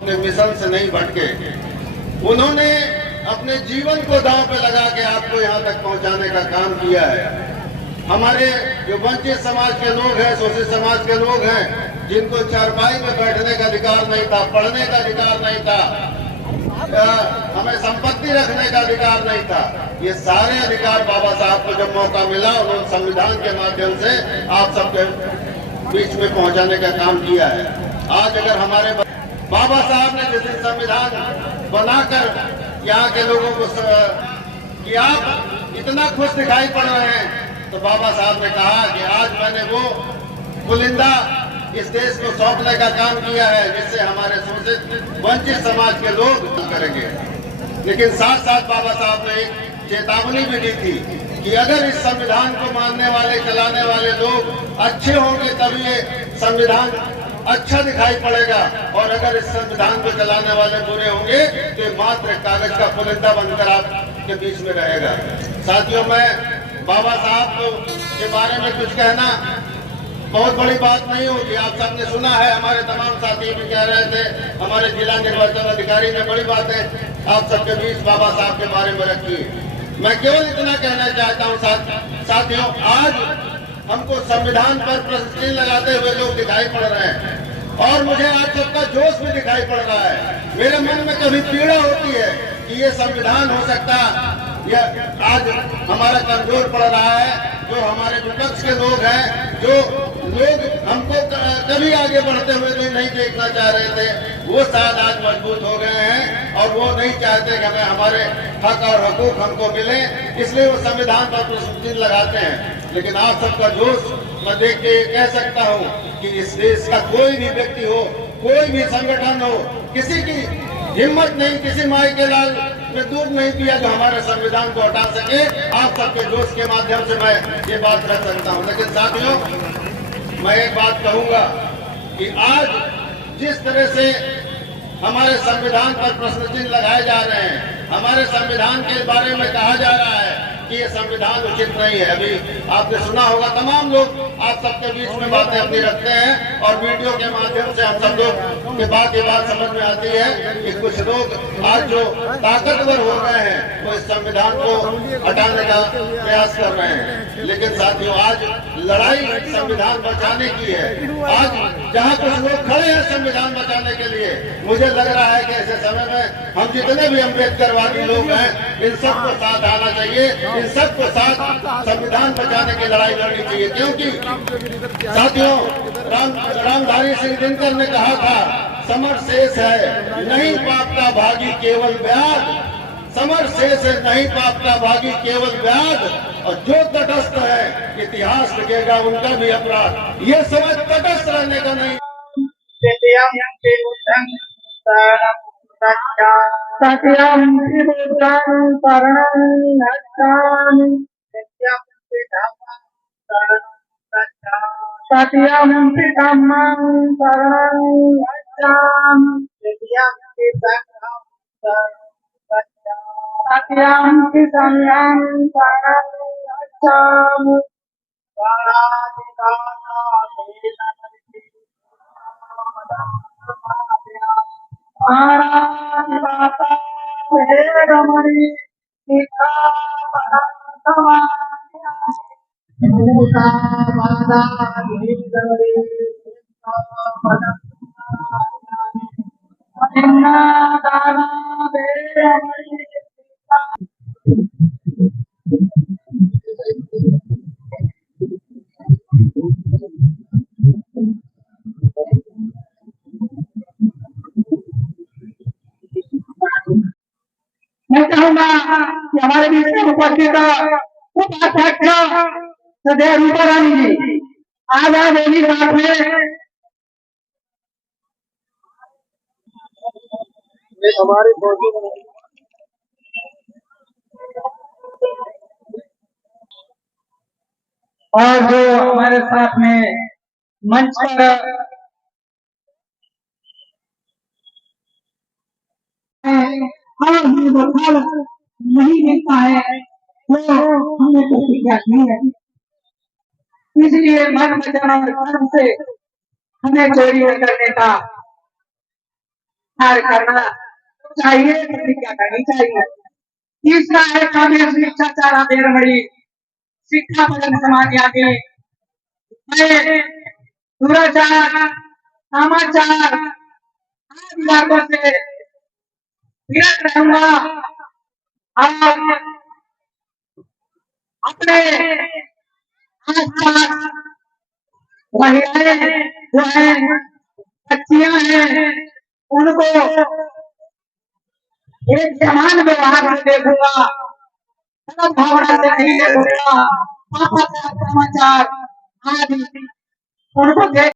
अपने मिशन से नहीं भटके। उन्होंने अपने जीवन को दांव पे लगा के आपको यहाँ तक पहुँचाने का काम किया है। हमारे जो वंचित समाज के लोग हैं, शोषित समाज के लोग हैं, जिनको चारपाई में बैठने का अधिकार नहीं था, पढ़ने का अधिकार नहीं था, हमें संपत्ति रखने का अधिकार नहीं था, ये सारे अधिकार बाबा साहब को जब मौका मिला उन्होंने संविधान के माध्यम से आप सबके बीच में पहुंचाने का काम किया है। आज अगर हमारे बाबा साहब ने जैसे संविधान बनाकर यहाँ के लोगों को कि आप इतना खुश दिखाई पड़ रहे हैं, तो बाबा साहब ने कहा कि आज मैंने वो पुलिंदा इस देश को सौंपने का काम किया है जिससे हमारे शोषित वंचित समाज के लोग करेंगे। लेकिन साथ साथ बाबा साहब ने एक चेतावनी भी दी थी कि अगर इस संविधान को मानने वाले, चलाने वाले लोग अच्छे होंगे तभी ये संविधान अच्छा दिखाई पड़ेगा, और अगर इस संविधान को चलाने वाले बुरे होंगे तो मात्र कागज का पुलिंदा बनकर आपके बीच में रहेगा। साथियों, मैं बाबा साहब के बारे में कुछ कहना बहुत बड़ी बात नहीं होगी। आप सबने सुना है, हमारे तमाम साथी भी कह रहे थे, हमारे जिला निर्वाचन अधिकारी ने बड़ी बातें आप सबके बीच बाबा साहब के बारे में रखी। मैं केवल इतना कहना चाहता हूँ साथियों, आज हमको संविधान पर प्रश्न चिन्ह लगाते हुए लोग दिखाई पड़ रहे हैं, और मुझे आज सबका जोश भी दिखाई पड़ रहा है। मेरे मन में कभी पीड़ा होती है कि ये संविधान हो सकता यह आज हमारा कमजोर पड़ रहा है। जो हमारे विपक्ष के लोग हैं, जो लोग हमको कभी आगे बढ़ते हुए नहीं देखना चाह रहे थे, वो शायद आज मजबूत हो गए हैं और वो नहीं चाहते कि हमें हमारे हक और हकूक हमको मिले, इसलिए वो संविधान पर प्रश्न चिन्ह लगाते हैं। लेकिन आप सबका जोश मैं देख के कह सकता हूँ कि इस देश का कोई भी व्यक्ति हो, कोई भी संगठन हो, किसी की हिम्मत नहीं, किसी माई के लाल ने दूध नहीं पिया जो हमारे संविधान को हटा सके। आप सबके जोश के माध्यम से मैं ये बात कह सकता हूँ। लेकिन साथियों, मैं एक बात कहूंगा कि आज जिस तरह से हमारे संविधान पर प्रश्न चिन्ह लगाए जा रहे हैं, हमारे संविधान के बारे में कहा जा रहा है कि ये संविधान उचित नहीं है। अभी आपने सुना होगा, तमाम लोग आप सबके बीच में बातें अपनी रखते हैं और वीडियो के माध्यम से हम सब लोग के बाद ये बात समझ में आती है कि कुछ लोग आज जो ताकतवर हो गए हैं वो इस संविधान को हटाने का प्रयास कर रहे हैं। लेकिन साथियों, आज लड़ाई संविधान बचाने की है। आज जहाँ कुछ लोग खड़े हैं संविधान बचाने के लिए, मुझे लग रहा है कि ऐसे समय में हम जितने भी अम्बेडकरवादी लोग हैं, इन सबको साथ आना चाहिए, इन सबको साथ संविधान बचाने की लड़ाई लड़नी चाहिए। क्योंकि साथियों, रामधारी सिंह दिनकर ने कहा था, समर शेष है नहीं पापता भागी केवल व्याध, समर शेष है नहीं पापता भागी केवल व्याध, और जो तटस्थ है इतिहास लिखेगा उनका भी अपराध। ये समझ तटस्थ रहने का नहीं। सत्यम त्रिभुवनं शरणं गच्छामि, सत्यम धम्मं शरणं गच्छामि, सत्यम संघं शरणं गच्छामि। मैं चाहूंगा कि हमारे बीच में उपस्थित उपाध्यक्ष सदैव रूपारानी जी आज मेरी साथ में हमारे और जो हमारे साथ में मंच पर नहीं मिलता है तो हमें प्रतिज्ञा नहीं है, इसलिए मन वचन और कर्म से हमें चोरी न करने का कार्य करना चाहिए, प्रतिज्ञा करनी चाहिए। तीसरा है काव्य शिष्टाचार बेरमणि शिक्षा बदन समाज आगे मैं दुराचार समाचार आदि बातों से विरत रहूंगा और अपने आसपास महिलाएं जो है बच्चियां हैं उनको एक समान व्यवहार से देखूंगा, गलत भावना से नहीं देखूंगा। समाचार आदि उनको देख